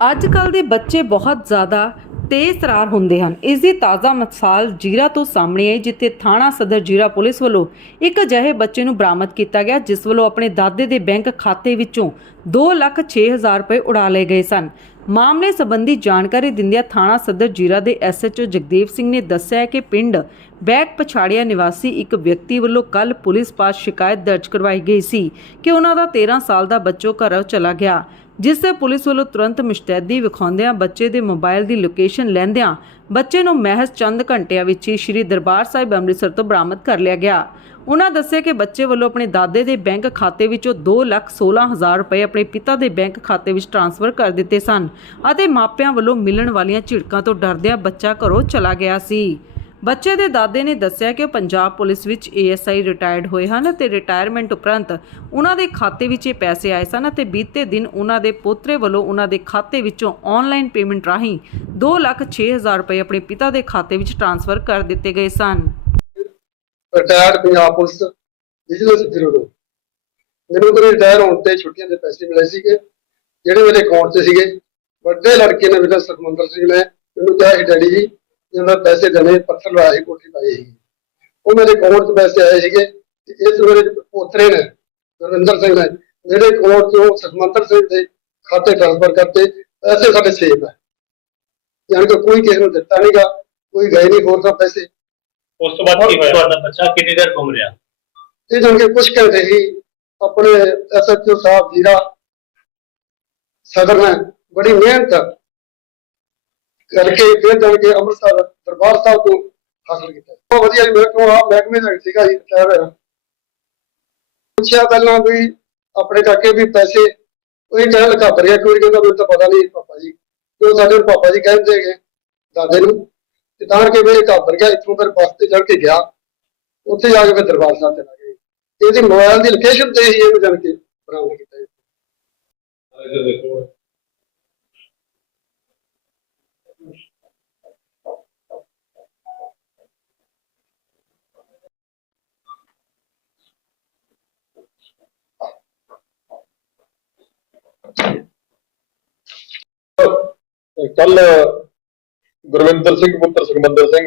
ਅੱਜ ਕੱਲ ਦੇ ਬੱਚੇ ਬਹੁਤ ਜ਼ਿਆਦਾ ਤੇਜ਼ ਤਰਾਰ ਹੁੰਦੇ ਹਨ। ਇਸ ਦੀ ਤਾਜ਼ਾ ਮਿਸਾਲ ਜੀਰਾ ਤੋਂ ਸਾਹਮਣੇ ਆਈ, ਜਿੱਥੇ ਥਾਣਾ ਸਦਰ ਜੀਰਾ ਪੁਲਿਸ ਵੱਲੋਂ ਇੱਕ ਅਜਿਹੇ ਬੱਚੇ ਨੂੰ ਬਰਾਮਦ ਕੀਤਾ ਗਿਆ, ਜਿਸ ਵੱਲੋਂ ਆਪਣੇ ਦਾਦੇ ਦੇ ਬੈਂਕ ਖਾਤੇ ਵਿੱਚੋਂ 2 ਲੱਖ 6 ਹਜ਼ਾਰ ਰੁਪਏ ਉਡਾ ਲਏ ਗਏ ਸਨ। ਮਾਮਲੇ ਸੰਬੰਧੀ ਜਾਣਕਾਰੀ ਦਿੰਦਿਆਂ ਥਾਣਾ ਸਦਰ ਜੀਰਾ ਦੇ ਐਸਐਚਓ ਜਗਦੇਵ ਸਿੰਘ ਨੇ ਦੱਸਿਆ ਕਿ ਪਿੰਡ ਬੈਕ ਪਛਾੜਿਆ ਨਿਵਾਸੀ ਇੱਕ ਵਿਅਕਤੀ ਵੱਲੋਂ ਕੱਲ ਪੁਲਿਸ ਪਾਸ ਸ਼ਿਕਾਇਤ ਦਰਜ ਕਰਵਾਈ ਗਈ ਸੀ ਕਿ ਉਹਨਾਂ ਦਾ 13 ਸਾਲ ਦਾ ਬੱਚੋ ਘਰੋਂ ਚਲਾ ਗਿਆ। ਜਿਸ ਤੇ ਪੁਲਿਸ ਵੱਲੋਂ ਤੁਰੰਤ ਮੁਸ਼ਤੈਦੀ ਵਿਖਾਉਂਦਿਆਂ ਬੱਚੇ ਦੇ ਮੋਬਾਈਲ ਦੀ ਲੋਕੇਸ਼ਨ ਲੈਂਦਿਆਂ ਬੱਚੇ ਨੂੰ ਮਹਿਜ਼ ਚੰਦ ਘੰਟਿਆਂ ਵਿੱਚ ਹੀ ਸ੍ਰੀ ਦਰਬਾਰ ਸਾਹਿਬ ਅੰਮ੍ਰਿਤਸਰ ਤੋਂ ਬਰਾਮਦ ਕਰ ਲਿਆ ਗਿਆ। ਉਹਨਾਂ ਦੱਸਿਆ ਕਿ ਬੱਚੇ ਵੱਲੋਂ ਆਪਣੇ ਦਾਦੇ ਦੇ ਬੈਂਕ ਖਾਤੇ ਵਿੱਚੋਂ 2 ਲੱਖ 16 ਹਜ਼ਾਰ ਰੁਪਏ ਆਪਣੇ ਪਿਤਾ ਦੇ ਬੈਂਕ ਖਾਤੇ ਵਿੱਚ ਟ੍ਰਾਂਸਫਰ ਕਰ ਦਿੱਤੇ ਸਨ ਅਤੇ ਮਾਪਿਆਂ ਵੱਲੋਂ ਮਿਲਣ ਵਾਲੀਆਂ ਝਿੜਕਾਂ ਤੋਂ ਡਰਦਿਆਂ ਬੱਚਾ ਘਰੋਂ ਚਲਾ ਗਿਆ ਸੀ। ਬੱਚੇ ਦੇ ਦਾਦੇ ਨੇ ਦੱਸਿਆ ਕਿ ਉਹ ਪੰਜਾਬ ਪੁਲਿਸ ਵਿੱਚ ਏਐਸਆਈ ਰਿਟਾਇਰਡ ਹੋਏ ਹਨ ਤੇ ਰਿਟਾਇਰਮੈਂਟ ਉਪਰੰਤ ਉਹਨਾਂ ਦੇ ਖਾਤੇ ਵਿੱਚ ਇਹ ਪੈਸੇ ਆਏ ਸਨ ਅਤੇ ਬੀਤੇ ਦਿਨ ਉਹਨਾਂ ਦੇ ਪੋਤਰੇ ਵੱਲੋਂ ਉਹਨਾਂ ਦੇ ਖਾਤੇ ਵਿੱਚੋਂ ਆਨਲਾਈਨ ਪੇਮੈਂਟ ਰਾਹੀਂ 2 ਲੱਖ 6 ਰੁਪਏ ਆਪਣੇ ਪਿਤਾ ਦੇ ਖਾਤੇ ਵਿੱਚ ਟ੍ਰਾਂਸਫਰ ਕਰ ਦਿੱਤੇ ਗਏ ਸਨ। Retired Punjab police vigilance bureau ਮੈਨੂੰ ਤਾਂ। ਰਿਟਾਇਰ ਹੋਣ ਤੇ ਛੁੱਟੀਆਂ ਦੇ ਪੈਸੇ ਮਿਲੇ ਸੀਗੇ, ਜਿਹੜੇ ਮੇਰੇ ਅਕਾਊਂਟ 'ਚ ਸੀਗੇ। ਵੱਡੇ ਲੜਕੇ ਨੇ ਮੇਰਾ ਸੁਖਮੰਦਰ ਸਿੰਘ ਨੇ ਮੈਨੂੰ ਕਿਹਾ ਕਿ ਡੈਡੀ ਜੀ ਇਹਨਾਂ ਪੈਸੇ ਦੇਣੇ ਪੱਥਰ ਲਵਾਏ ਸੀ, ਕੋਠੀ ਪਾਈ ਸੀ। ਉਹ ਮੇਰੇ ਅਕਾਊਂਟ 'ਚ ਪੈਸੇ ਆਏ ਸੀਗੇ ਤੇ ਇਸ ਮੇਰੇ ਪੋਤਰੇ ਨੇ ਗੁਰਵਿੰਦਰ ਸਿੰਘ ਨੇ ਮੇਰੇ ਅਕਾਊਂਟ 'ਚੋਂ ਸੁਖਮੰਦਰ ਸਿੰਘ ਦੇ ਖਾਤੇ ਟ੍ਰਾਂਸਫਰ ਕਰਤੇ ਪੈਸੇ ਸਾਡੇ ਸੇਫ ਹੈ ਯਾਨੀ ਕਿ ਕੋਈ ਕਿਸੇ ਨੂੰ ਦਿੱਤਾ ਨਹੀਂਗਾ ਕੋਈ ਗਏ ਨਹੀਂ ਹੋਰ ਤਾਂ ਪੈਸੇ। ਉਸ ਤੋਂ ਬਾਅਦ ਕੀ ਹੋਇਆ? ਤੁਹਾਡਾ ਬੱਚਾ ਕਿੰਨੀ ਦੇਰ ਘੁੰਮ ਰਿਹਾ? ਇਹ ਜਾਣ ਕੇ ਕੁਝ ਘੰਟੇ ਹੀ ਆਪਣੇ ਐਸਐਚਓ ਸਾਹਿਬ ਜੀਰਾ ਸਦਰ ਨੇ ਬੜੀ ਮਿਹਨਤ ਕਰਕੇ ਫਿਰ ਜਾਣ ਕੇ ਅੰਮ੍ਰਿਤਸਰ ਦਰਬਾਰ ਸਾਹਿਬ ਤੋਂ ਹਾਸਲ ਕੀਤਾ। ਬਹੁਤ ਵਧੀਆ ਜੀ ਮੇਰੇ ਕੋਲ ਆ ਮਹਿਕਮੇ ਦਾ ਸੀਗਾ ਜੀ ਰਿਟਾਇਰ ਹੋਇਆ। ਪੁੱਛਿਆ ਪਹਿਲਾਂ ਵੀ ਆਪਣੇ ਕਾਕੇ ਵੀ ਪੈਸੇ, ਉਹੀ ਕਹਿਣ ਲੱਗਾ, ਭਰਿਆ ਕੋਈ ਕਹਿੰਦਾ, ਮੈਨੂੰ ਤਾਂ ਪਤਾ ਨਹੀਂ ਪਾਪਾ ਜੀ। ਉਹ ਸਾਡੇ ਪਾਪਾ ਜੀ ਕਹਿੰਦੇ ਹੈਗੇ, ਦਾਦੇ ਨੂੰ, ਤੇ ਤਾਂ ਕਰਕੇ ਮੇਰੇ ਘਰ ਗਿਆ, ਇੱਥੋਂ ਫਿਰ ਬੱਸ ਤੇ ਚੜ੍ਹ ਕੇ ਗਿਆ। ਉੱਥੇ ਜਾ ਕੇ ਫਿਰ ਦਰਬਾਰ ਸਾਹਿਬ ਚਲਾ ਗਏ। ਇਹਦੀ ਮੋਬਾਈਲ ਦੀ ਲੋਕੇਸ਼ਨ ਤੇ ਹੀ ਇਹਨੂੰ ਜਾਣ ਕੇ ਬਰਾਮਦ ਕੀਤਾ ਜੀ। ਕੱਲ ਗੁਰਵਿੰਦਰ ਸਿੰਘ, ਪੁੱਤਰ ਸੁਖਮੰਦਰ ਸਿੰਘ,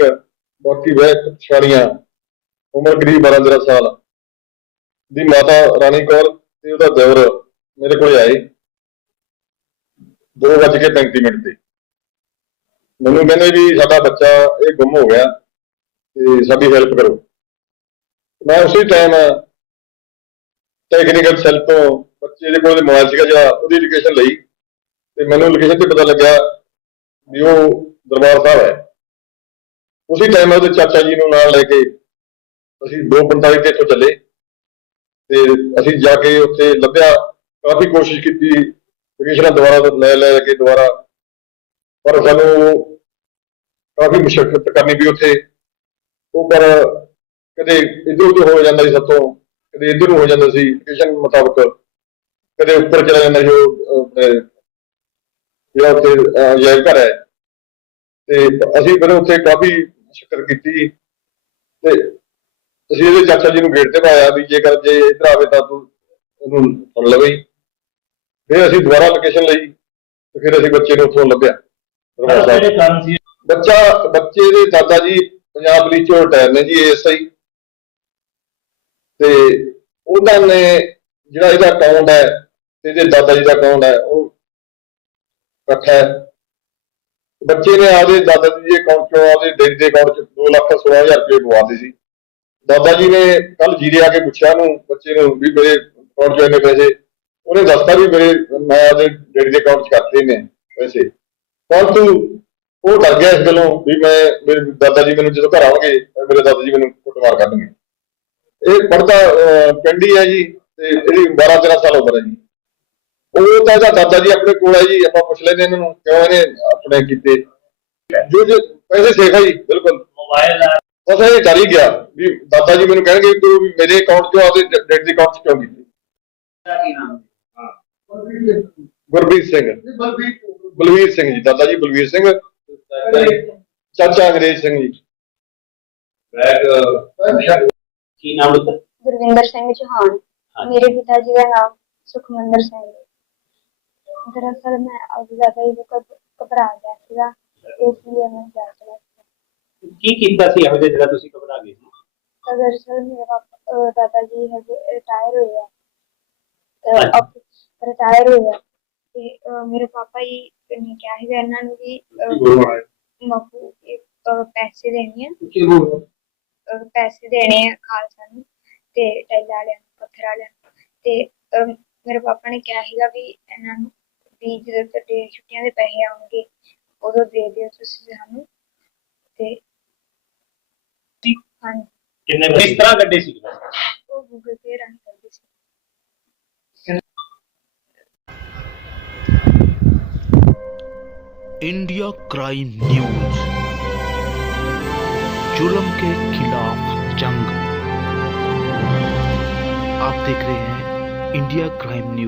ਬਾਕੀ ਵਹਿ ਛਾੜੀਆਂ ਉਮਰ ਕਰੀਬ 12 13 ਸਾਲ ਦੀ ਮਾਤਾ ਰਾਣੀ ਕੌਰ ਤੇ ਉਹਦਾ ਦਿਓਰ ਮੇਰੇ ਕੋਲ ਆਏ 2:35 ਮਿੰਟ ਤੇ। ਮੈਨੂੰ ਕਹਿੰਦੇ ਵੀ ਸਾਡਾ ਬੱਚਾ ਇਹ ਗੁੰਮ ਹੋ ਗਿਆ ਤੇ ਸਾਡੀ ਹੈਲਪ ਕਰੋ। ਮੈਂ ਉਸੇ ਟਾਈਮ ਟੈਕਨੀਕਲ ਸੈੱਲ ਤੋਂ ਬੱਚੇ ਦੇ ਕੋਲ ਮੋਬਾਈਲ ਸੀਗਾ ਜਿਹੜਾ, ਉਹਦੀ ਲੋਕੇਸ਼ਨ ਲਈ ਤੇ ਮੈਨੂੰ ਲੋਕੇਸ਼ਨ ਤੇ ਪਤਾ ਲੱਗਿਆ ਵੀ ਉਹ ਦਰਬਾਰ ਸਾਹਿਬ ਹੈ। ਉਸੇ ਟਾਈਮ ਉਹਦੇ ਚਾਚਾ ਜੀ ਨੂੰ ਨਾਲ ਲੈ ਕੇ ਅਸੀਂ 2:45 ਤੇ ਇੱਥੋਂ ਚੱਲੇ ਤੇ ਅਸੀਂ ਜਾ ਕੇ ਉੱਥੇ ਲੱਭਿਆ। ਕਾਫੀ ਕੋਸ਼ਿਸ਼ ਕੀਤੀ ਲੋਕੇਸ਼ਨਾਂ ਦੁਬਾਰਾ ਲੈ ਲੈ ਕੇ ਦੁਬਾਰਾ। ਪਰ ਸਾਨੂੰ ਕਾਫੀ ਮੁਸ਼ਕਲ ਕਰਨੀ ਪਈ ਉੱਥੇ। ਉਹ ਪਰ ਕਦੇ ਇੱਧਰ ਉੱਧਰ ਹੋ ਜਾਂਦਾ ਸੀ ਸਾਤੋਂ, ਕਦੇ ਇੱਧਰ ਨੂੰ ਹੋ ਜਾਂਦਾ ਸੀ। ਲੋਕੇਸ਼ਨ ਮੁਤਾਬਕ ਕਦੇ ਉੱਪਰ ਚਲਾ ਜਾਂਦਾ ਸੀ ਉਹ ਜਿਹੜਾ ਉੱਥੇ ਅਜਾਇਬ ਘਰ ਹੈ। ਤੇ ਅਸੀਂ ਫਿਰ ਉੱਥੇ ਕਾਫੀ ਸ਼ੁਕਰ ਕੀਤੀ ਤੇ ਅਸੀਂ ਇਹਦੇ ਚਾਚਾ ਜੀ ਨੂੰ ਗੇਟ ਤੇ ਪਾਇਆ ਵੀ ਜੇਕਰ ਜੇ ਇੱਧਰ ਆਵੇ ਤਾਂ ਤੂੰ ਉਹਨੂੰ ਫੜ ਲਵੇ। ਫਿਰ ਅਸੀਂ ਦੁਬਾਰਾ ਲੋਕੇਸ਼ਨ ਲਈ ਤੇ ਫਿਰ ਅਸੀਂ ਬੱਚੇ ਨੂੰ ਉੱਥੋਂ ਲੱਭਿਆ। ਬੱਚਾ ਬੱਚੇ ਦੇ ਦਾਦਾ ਜੀ ਪੰਜਾਬ ਪੁਲਿਸ ਚੋਂ ਰਿਟਾਇਰ ਨੇ ਜੀ ਏਐਸਆਈ ਤੇ ਉਹਨਾਂ ਨੇ ਜਿਹੜਾ ਇਹਦਾ ਅਕਾਊਂਟ ਹੈ ਤੇ ਇਹਦੇ ਦਾਦਾ ਜੀ ਦਾ ਅਕਾਊਂਟ ਹੈ ਇਕੱਠਾ ਬੱਚੇ ਨੇ ਆਪਦੇ ਦਾਦਾ ਜੀ ਦੇ ਅਕਾਊਂਟ ਚੋਂ ਆਪਦੇ ਡੈਡੀ ਦੇ ਅਕਾਊਂਟ ਚ 2 ਲੱਖ 16000 ਰੁਪਏ ਪਵਾਤੇ ਸੀ। ਦਾਦਾ ਜੀ ਨੇ ਕੱਲ ਜੀਰੇ ਆ ਕੇ ਪੁੱਛਿਆ ਨੂੰ ਬੱਚੇ ਨੂੰ ਵੀ ਮੇਰੇ ਅਕਾਊਂਟ ਚ ਇੰਨੇ ਪੈਸੇ, ਉਹਨੇ ਦੱਸਤਾ ਵੀ ਮੇਰੇ, ਮੈਂ ਆਪਦੇ ਡੈਡੀ ਦੇ ਅਕਾਊਂਟ ਚ ਕਰਤੇ ਨੇ ਪੈਸੇ। ਪਰੰਤੂ ਉਹ ਡਰ ਗਿਆ ਇਸ ਗੱਲੋਂ ਵੀ ਮੈਂ, ਮੇਰੇ ਦਾਦਾ ਜੀ ਮੈਨੂੰ ਜਦੋਂ ਘਰ ਆਉਣਗੇ ਮੇਰੇ ਦਾਦਾ ਜੀ ਮੈਨੂੰ ਕੁੱਟਮਾਰ ਕਰਨਗੇ। ਇਹ ਪੜਦਾ ਪਿੰਡੀ ਹੈ ਜੀ, ਤੇ ਇਹਦੀ 12 13 ਸਾਲ ਉਮਰ ਹੈ ਜੀ। ਉਹ ਤਾਂ ਇਹਦਾ ਦਾਦਾ ਜੀ ਆਪਣੇ ਕੋਲ ਹੈ ਜੀ ਆਪਾਂ ਪੁੱਛ ਲੈਂਦੇ ਇਹਨਾਂ ਨੂੰ ਕਿਉਂ ਇਹਨੇ ਆਪਣੇ ਕੀਤੇ। ਜੋ ਜੋ ਪੈਸੇ ਹੈ ਜੀ ਬਿਲਕੁਲ। ਮੋਬਾਈਲ ਆ। ਬਸ ਇਹ ਡਰ ਹੀ ਗਿਆ ਵੀ ਦਾਦਾ ਜੀ ਮੈਨੂੰ ਕਹਿਣਗੇ ਕਿ ਵੀ ਮੇਰੇ ਅਕਾਊਂਟ ਚੋਂ ਆਪਦੇ ਡੈਡ ਦੇ ਅਕਾਊਂਟ ਚ ਕਿਉਂ ਕੀਤੇ? ਕੀ ਨਾਮ ਗੁਰਬੀਰ ਸਿੰਘ। ਬਲਵੀਰ ਸਿੰਘ। ਜੀ ਦਾਦਾ ਜੀ ਬਲਵੀਰ ਸਿੰਘ। ਚਾਚਾ ਅੰਗਰੇਜ਼ ਸਿੰਘ ਜੀ। ਕੀ ਨਾਮ ਹੈ ਗੁਰਵਿੰਦਰ ਸਿੰਘ ਚੌਹਾਨ। ਮੇਰੇ ਪਿਤਾ ਜੀ ਦਾ ਨਾਮ ਸੁਖਮੰਦਰ ਸਿੰਘ ਦਰਅਸਲ ਮੈਂ ਅਬ ਜ਼ਿਆਦਾ ਹੀ ਬਹੁਤ ਘਬਰਾ ਗਿਆ ਸੀਗਾ ਇਸ ਲਈ ਮੈਂ ਜਾ ਕੀ ਕੀਤਾ ਸੀ ਇਹੋ ਜਿਹੜਾ ਤੁਸੀਂ ਘਬਰਾ ਗਏ ਸੀ? ਤਾਂ ਦਰਅਸਲ ਮੇਰੇ ਦਾਦਾ ਜੀ ਹੈਗੇ ਰਿਟਾਇਰ ਹੋਏ ਆ। ਹਾਂਜੀ। ਰਿਟਾਇਰ ਹੋਏ ਆ। ਤੇ ਮੇਰੇ ਪਾਪਾ ਜੀ ਨੇ ਕਿਹਾ ਸੀਗਾ ਇਹਨਾਂ ਨੂੰ ਵੀ ਮਕੂ ਪੈਸੇ ਦੇਣੇ ਆ। ਪੈਸੇ ਦੇਣੇ ਆ ਖਾਲਸਾ ਨੂੰ ਤੇ ਟੈਲਾ ਵਾਲਿਆਂ ਨੂੰ ਪੱਥਰ ਤੇ ਮੇਰੇ ਪਾਪਾ ਨੇ ਕਿਹਾ ਸੀਗਾ ਵੀ ਇਹਨਾਂ ਨੂੰ ਵੀ ਜਦੋਂ ਤੁਹਾਡੇ ਛੁੱਟੀਆਂ ਦੇ ਪੈਸੇ ਆਉਣਗੇ ਉਦੋਂ ਦੇ ਦਿਓ ਤੁਸੀਂ ਸਾਨੂੰ ਤੇ ਹਾਂਜੀ ਕਿੰਨੇ ਕਿਸ ਤਰ੍ਹਾਂ ਕੱਢੇ ਸੀ ਉਹ ਗੂਗਲ ਪੇ ਰਨ ਕਰਦੇ ਸੀ इंडिया क्राइम न्यूज जुल्म के खिलाफ जंग आप देख रहे हैं इंडिया क्राइम न्यूज